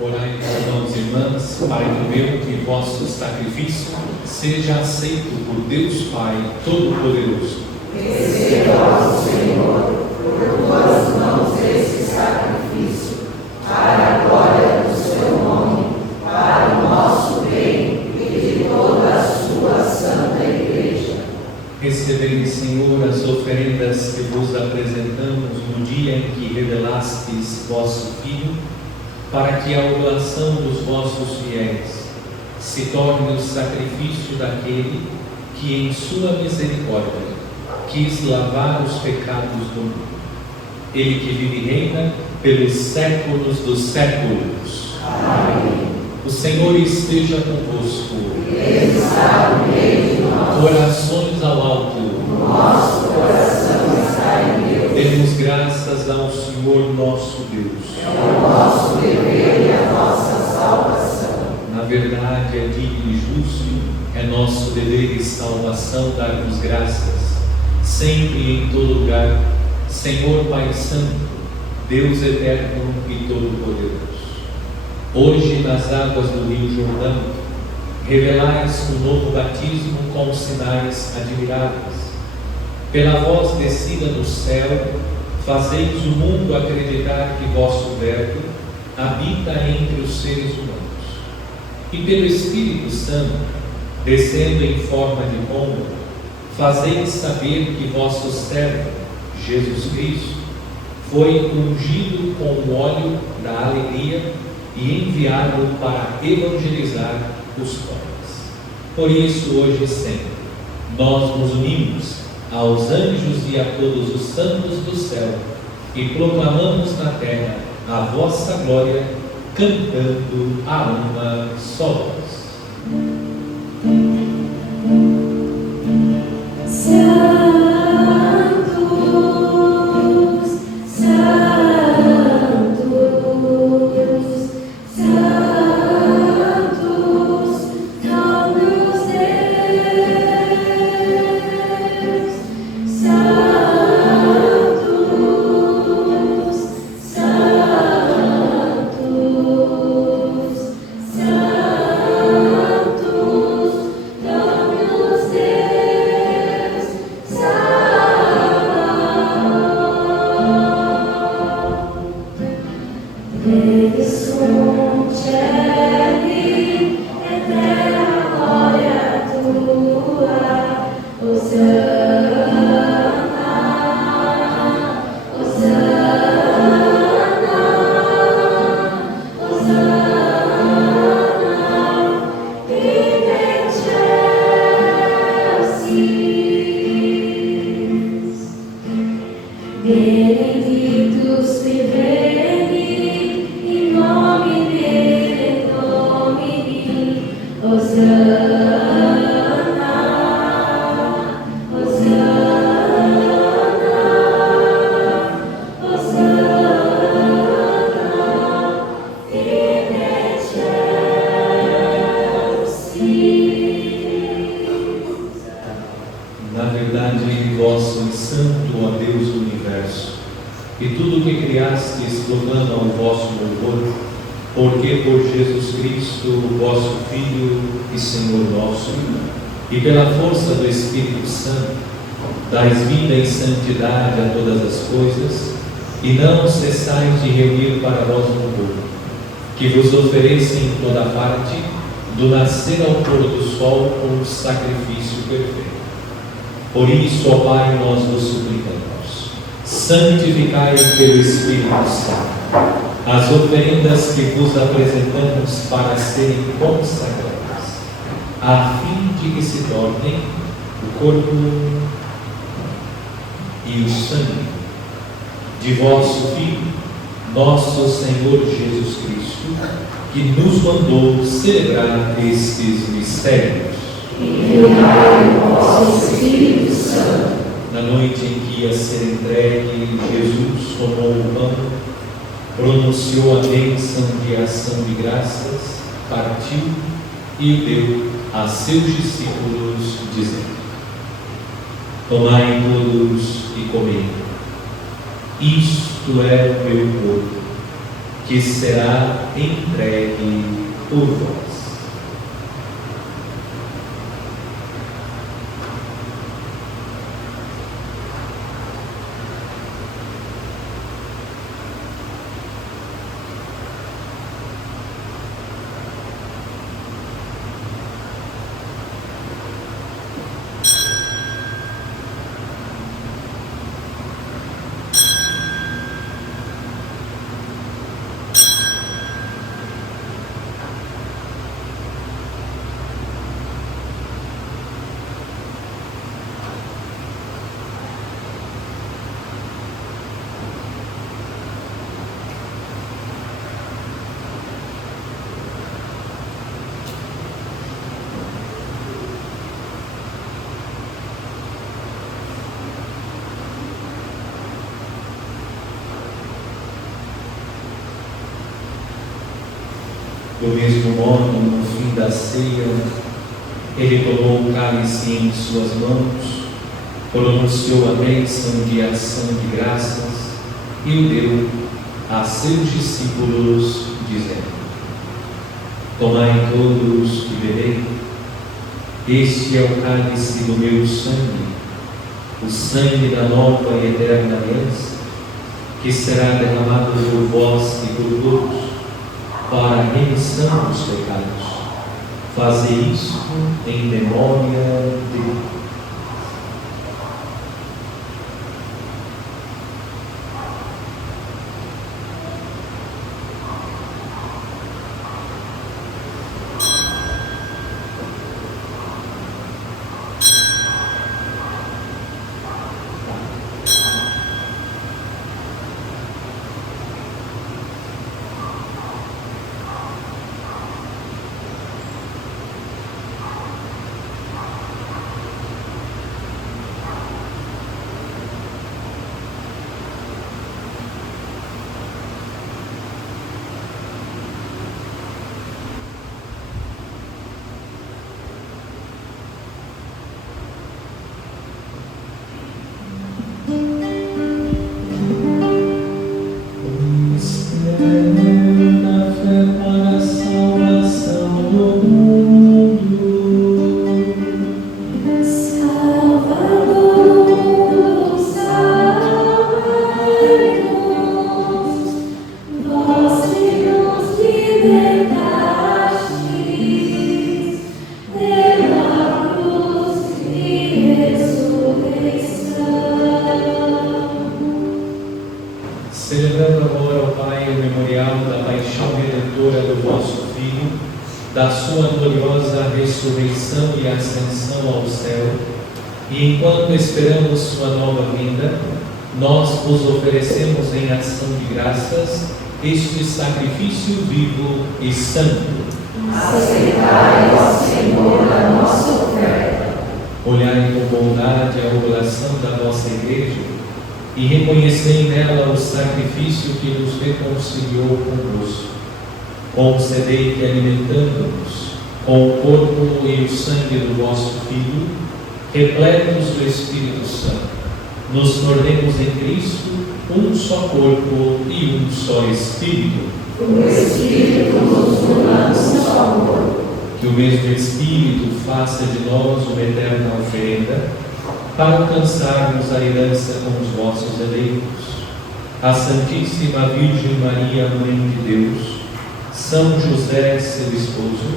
Orai, irmãos e irmãs, para que meu que vosso sacrifício seja aceito por Deus Pai Todo-Poderoso. Receba, ó Senhor, por tuas mãos esse sacrifício, para a glória do seu nome, para o nosso bem e de toda a sua santa Igreja. Recebei, Senhor, as oferendas que vos apresentamos no dia em que revelastes vosso Filho, para que a oblação dos vossos fiéis se torne o sacrifício daquele que, em sua misericórdia, quis lavar os pecados do mundo. Ele que vive e reina pelos séculos dos séculos. Amém. O Senhor esteja convosco. Ele está no meio de nós. Corações ao alto. Nosso coração está em Deus. Demos graças ao Senhor nosso Deus. É o nosso dever e a nossa salvação. Na verdade, é digno e justo, é nosso dever e salvação dar-nos graças, sempre e em todo lugar, Senhor Pai Santo, Deus eterno e todo-poderoso. Hoje, nas águas do Rio Jordão, revelais o novo batismo com sinais admiráveis. Pela voz descida do céu, fazeis o mundo acreditar que vosso Verbo habita entre os seres humanos. E pelo Espírito Santo, descendo em forma de pomba, fazeis saber que vosso servo, Jesus Cristo, foi ungido com o óleo da alegria e enviado para evangelizar os pobres. Por isso, hoje e sempre, nós nos unimos aos anjos e a todos os santos do céu e proclamamos na terra a vossa glória, cantando a uma só voz. Benedictus viveni in nomine Domini, Hosanna, Hosanna, Hosanna, in excelsis. Na verdade, vós sois santo, ó Deus do universo, e tudo o que criastes proclama o vosso louvor, porque por Jesus Cristo, vosso Filho e Senhor nosso, e pela força do Espírito Santo, dais vida e santidade a todas as coisas, e não cessais de reunir para vós um povo, que vos ofereça em toda parte, do nascer ao pôr do sol, um sacrifício perfeito. Por isso, ó Pai, nós vos suplicamos, santificai pelo Espírito Santo as oferendas que vos apresentamos para serem consagradas, a fim de que se tornem o corpo e o sangue de vosso Filho, nosso Senhor Jesus Cristo, que nos mandou celebrar estes mistérios. Enviai o vosso Espírito Santo. Na noite em que ia ser entregue, Jesus tomou o pão, pronunciou a bênção de ação de graças, partiu e o deu a seus discípulos, dizendo: Tomai todos e comei. Isto é o meu corpo, que será entregue por vós. Do mesmo modo, no fim da ceia, ele tomou o cálice em suas mãos, pronunciou a bênção de ação de graças e o deu a seus discípulos, dizendo: Tomai todos e bebei, este é o cálice do meu sangue, o sangue da nova e eterna aliança, que será derramado por vós e por todos, para a remissão dos pecados. Fazei isso em memória de mim. Celebrando agora, ó Pai, o memorial da paixão redentora do vosso Filho, da sua gloriosa ressurreição e ascensão ao céu, e enquanto esperamos sua nova vinda, nós vos oferecemos em ação de graças este sacrifício vivo e santo. Aceitai, ó Senhor, a nossa oferta. Olhai com bondade a oblação da vossa Igreja e reconhecei nela o sacrifício que nos reconciliou convosco. Concedei que, alimentando-nos com o corpo e o sangue do vosso Filho, repletos do Espírito Santo, nos tornemos em Cristo um só corpo e um só Espírito. O Espírito nos una um só corpo. Que o mesmo Espírito faça de nós uma eterna oferenda, para alcançarmos a herança com os vossos eleitos. A Santíssima Virgem Maria, Mãe de Deus, São José, seu esposo,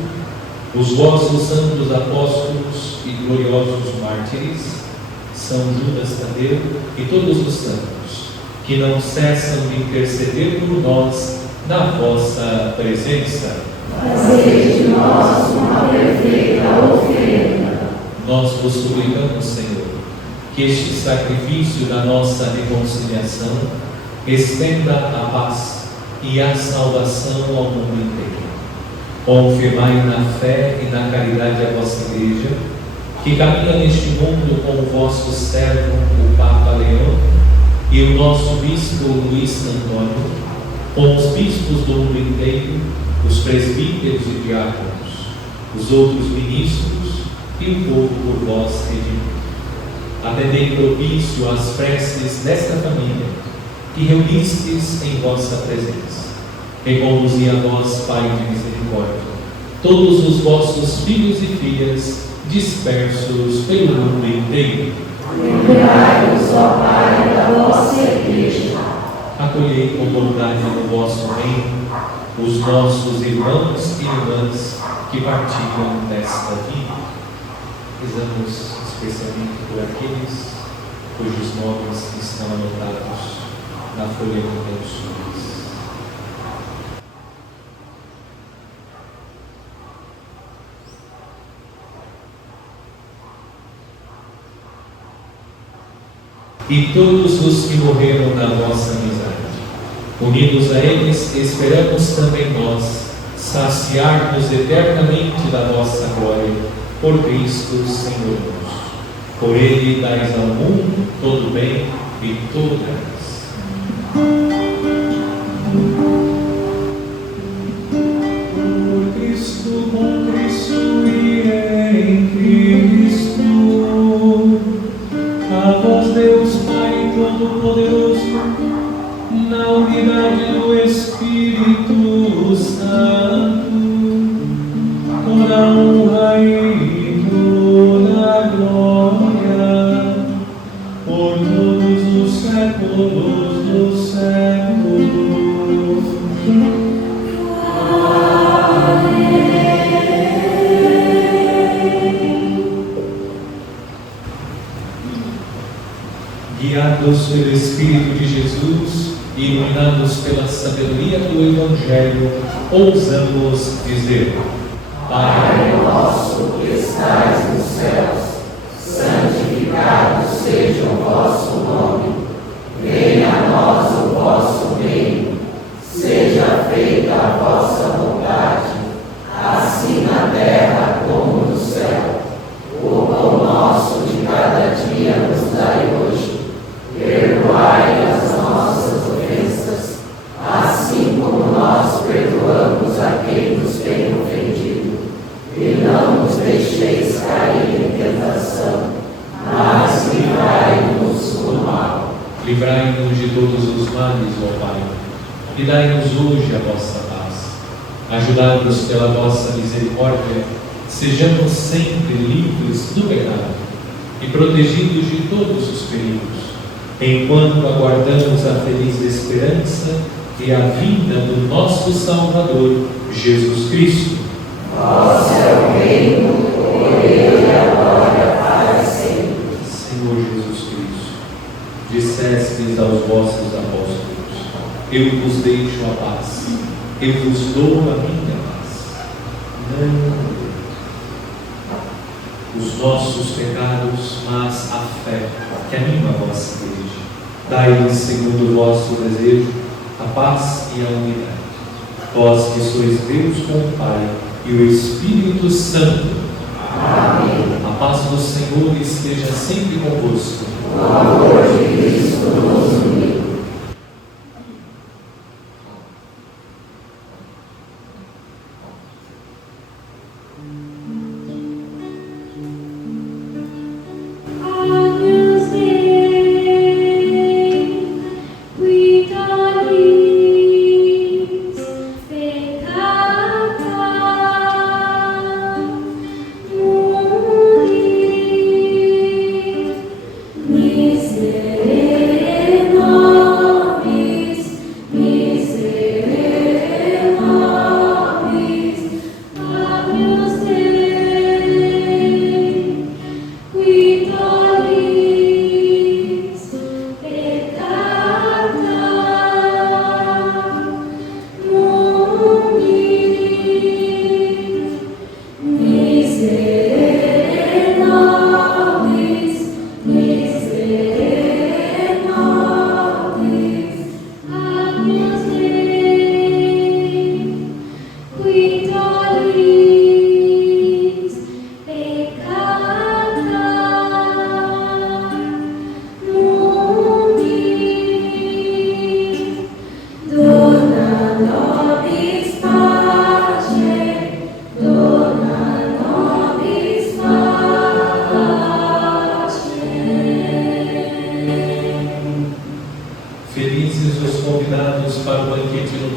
os vossos santos apóstolos e gloriosos mártires, São Judas Tadeu e todos os santos, que não cessam de interceder por nós na vossa presença. Fazei de nós uma perfeita oferenda. Nós vos suplicamos, Senhor, que este sacrifício da nossa reconciliação estenda a paz e a salvação ao mundo inteiro. Confirmai na fé e na caridade a vossa Igreja, que caminha neste mundo com o vosso servo, o Papa Leão, e o nosso Bispo Luís Antônio, com os bispos do mundo inteiro, os presbíteros e diáconos, os outros ministros e o povo por vós redimido. Atendei propício às preces desta família, que reunistes em vossa presença. Reconduzi a nós, Pai de misericórdia, todos os vossos filhos e filhas dispersos pelo mundo inteiro. Lembrai-nos, ó Pai, da vossa Igreja. Acolhei com bondade no vosso reino os nossos irmãos e irmãs que partilham desta vida. Rezamos especialmente por aqueles cujos nomes estão anotados na folha de intenções. E todos os que morreram na vossa amizade, unidos a eles, esperamos também nós saciar-nos eternamente da vossa glória, por Cristo Senhor nosso. Por Ele dais ao mundo todo bem e toda graça. Por Cristo, com Cristo e em Cristo, a vós Deus Pai Todo-Poderoso, na unidade do Espírito Santo, toda a honra e toda a glória, por todos os séculos dos séculos. Guiados pelo Espírito de Jesus e iluminados pela sabedoria do Evangelho, ousamos dizer: Pai nosso que estais nos céus, santificado seja o vosso nome. Venha a nós o vosso reino. Seja feita a vossa vontade, assim na terra como no céu. O pão nosso de cada dia nos dai hoje. Perdoai as nossas ofensas, assim como nós perdoamos a quem nos tem ofendido. E não nos deixeis cair em tentação, mas livrai-nos do mal. livrai-nos de todos os males, ó Pai, e dai-nos hoje a vossa paz. Ajudai-nos pela vossa misericórdia, sejamos sempre livres do pecado e protegidos de todos os perigos, enquanto aguardamos a feliz esperança e a vinda do nosso Salvador, Jesus Cristo. Vosso é o reino, o poder e a glória para sempre. Senhor Jesus Cristo, dissestes aos vossos apóstolos: eu vos deixo a paz, eu vos dou a minha paz. Não os nossos pecados, mas a fé que anima a vossa igreja. Dai-lhes, segundo o vosso desejo, a paz e a unidade. Vós que sois Deus com o Pai e o Espírito Santo. Amém. A paz do Senhor esteja sempre convosco. O amor de Cristo nos une. Miserere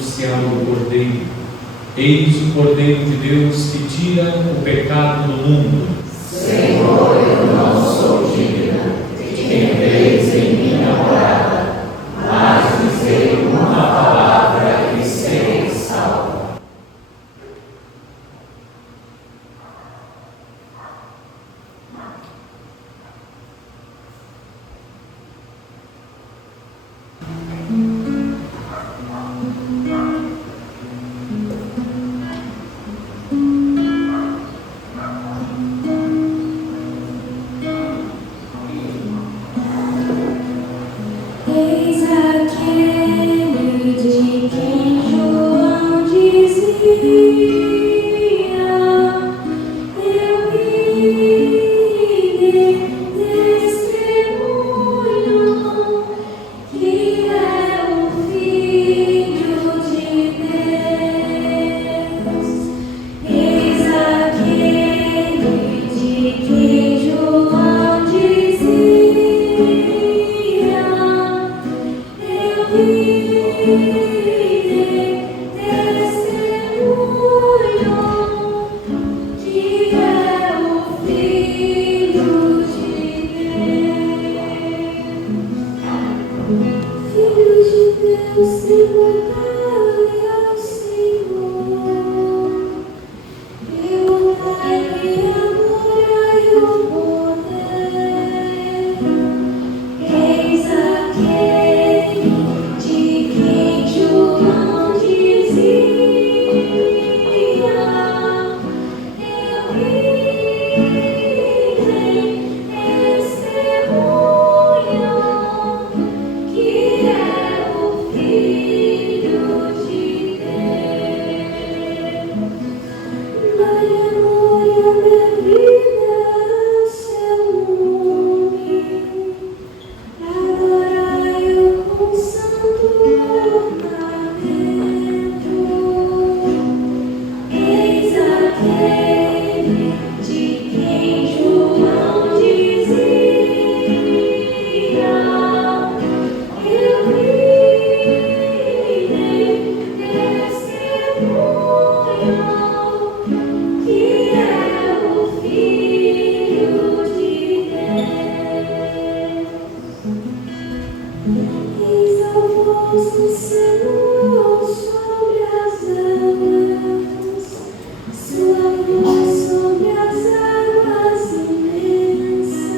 nupcial do Cordeiro. Eis o Cordeiro de Deus que tira o pecado do mundo. Senhor, eu não sou digna de que entreis em minha morada, mas dizei uma palavra e serei salvo. Eis aquele de quem João dizia: eu vi testemunho que é o Filho de Deus. Eis aquele de quem João dizia: eu vi testemunho que é o Filho de Deus. Filho de Deus, devotai ao Senhor, devotai-lhe a glória e o poder. Eis aquele de quem João dizia: eu vi testemunho que é o Filho de Deus. Dai a glória devida ao seu nome, adorai-o com santo ornamento. Eis aquele de quem João dizia: eu vi testemunho que é o Filho de Deus. Eis a voz do Senhor sobre as águas, sua voz sobre as águas imensas.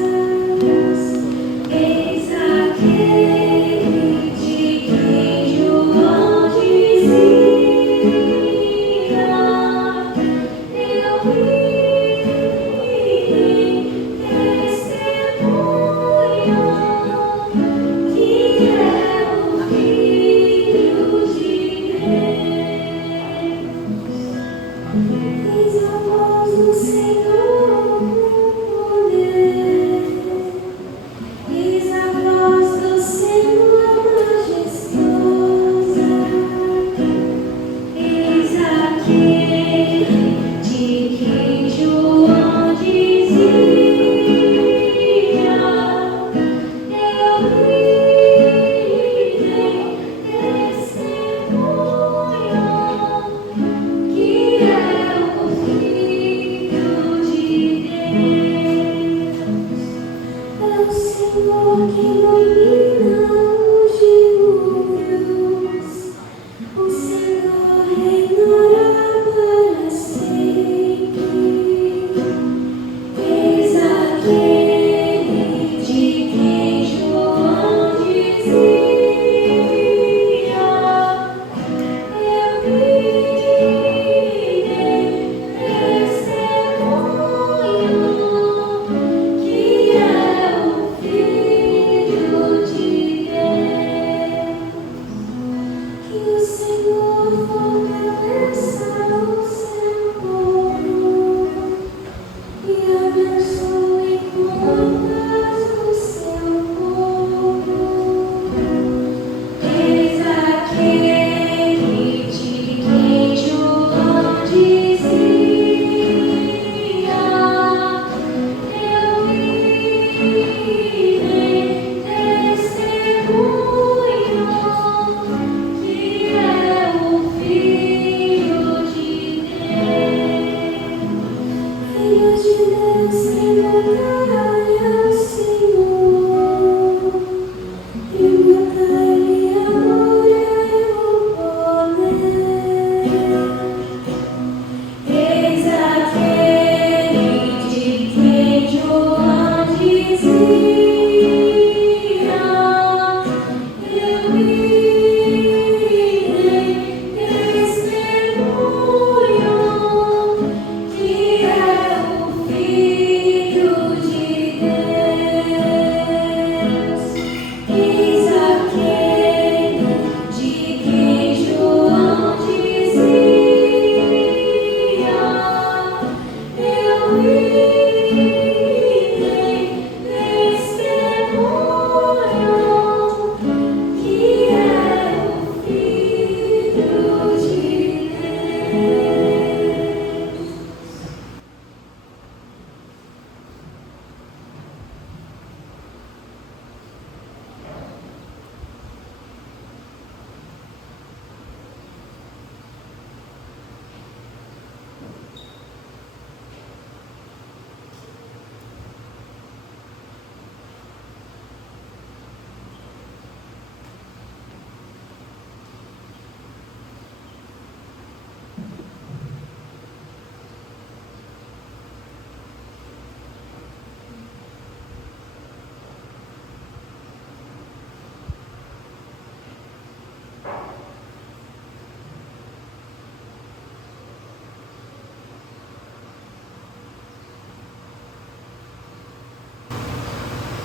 Eis aquele de quem João dizia: eu vi testemunho que é o Filho de Deus. Eis a voz do Senhor com poder. Eis a voz do Senhor majestosa. Eis aquele de quem João dizia: eu vi testemunho que é o Filho de Deus. É o Senhor que domina os dilúvios, o Senhor reinará para sempre. Eis aquele de quem João dizia: eu vi testemunho que é o Filho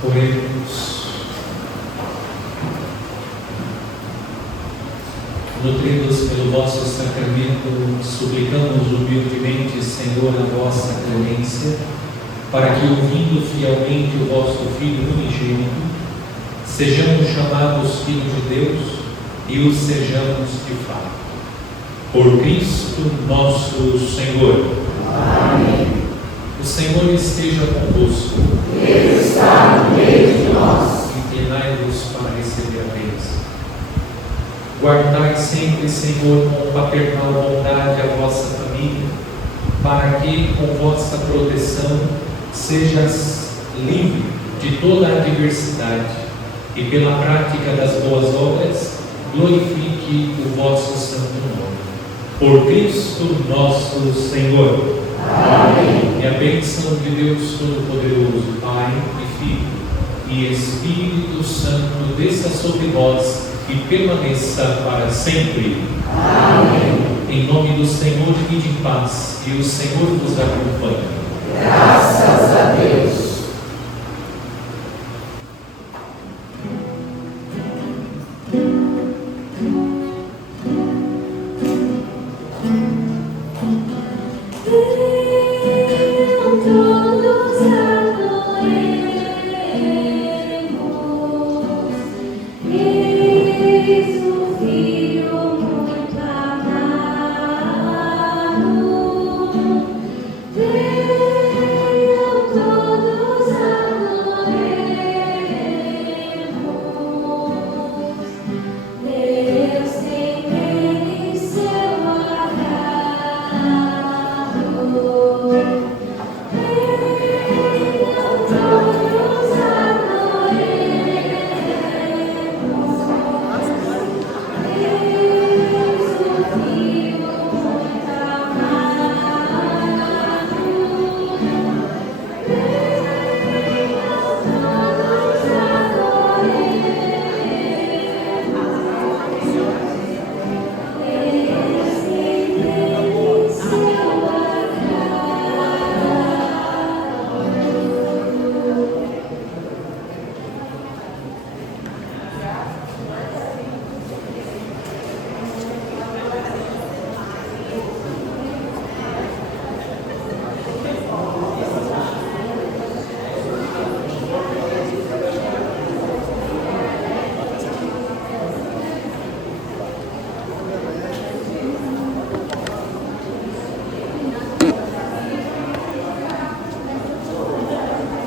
Oremos. Nutridos pelo vosso sacramento, suplicamos humildemente, Senhor, a vossa clemência, para que, ouvindo fielmente o vosso Filho unigênito, sejamos chamados filhos de Deus e o sejamos de fato. Por Cristo nosso Senhor. Amém. O Senhor esteja convosco. Ele está no meio de nós. Inclinai-vos para receber a bênção. Guardai sempre, Senhor, com paternal bondade a vossa família, para que, com vossa proteção, sejas livre de toda a adversidade e, pela prática das boas obras, glorifique o vosso santo nome. Por Cristo nosso Senhor. Amém. E a bênção de Deus Todo-Poderoso, Pai e Filho e Espírito Santo, desça sobre vós e permaneça para sempre. Amém. Em nome do Senhor, ide em paz, e o Senhor vos acompanhe. Graças a Deus.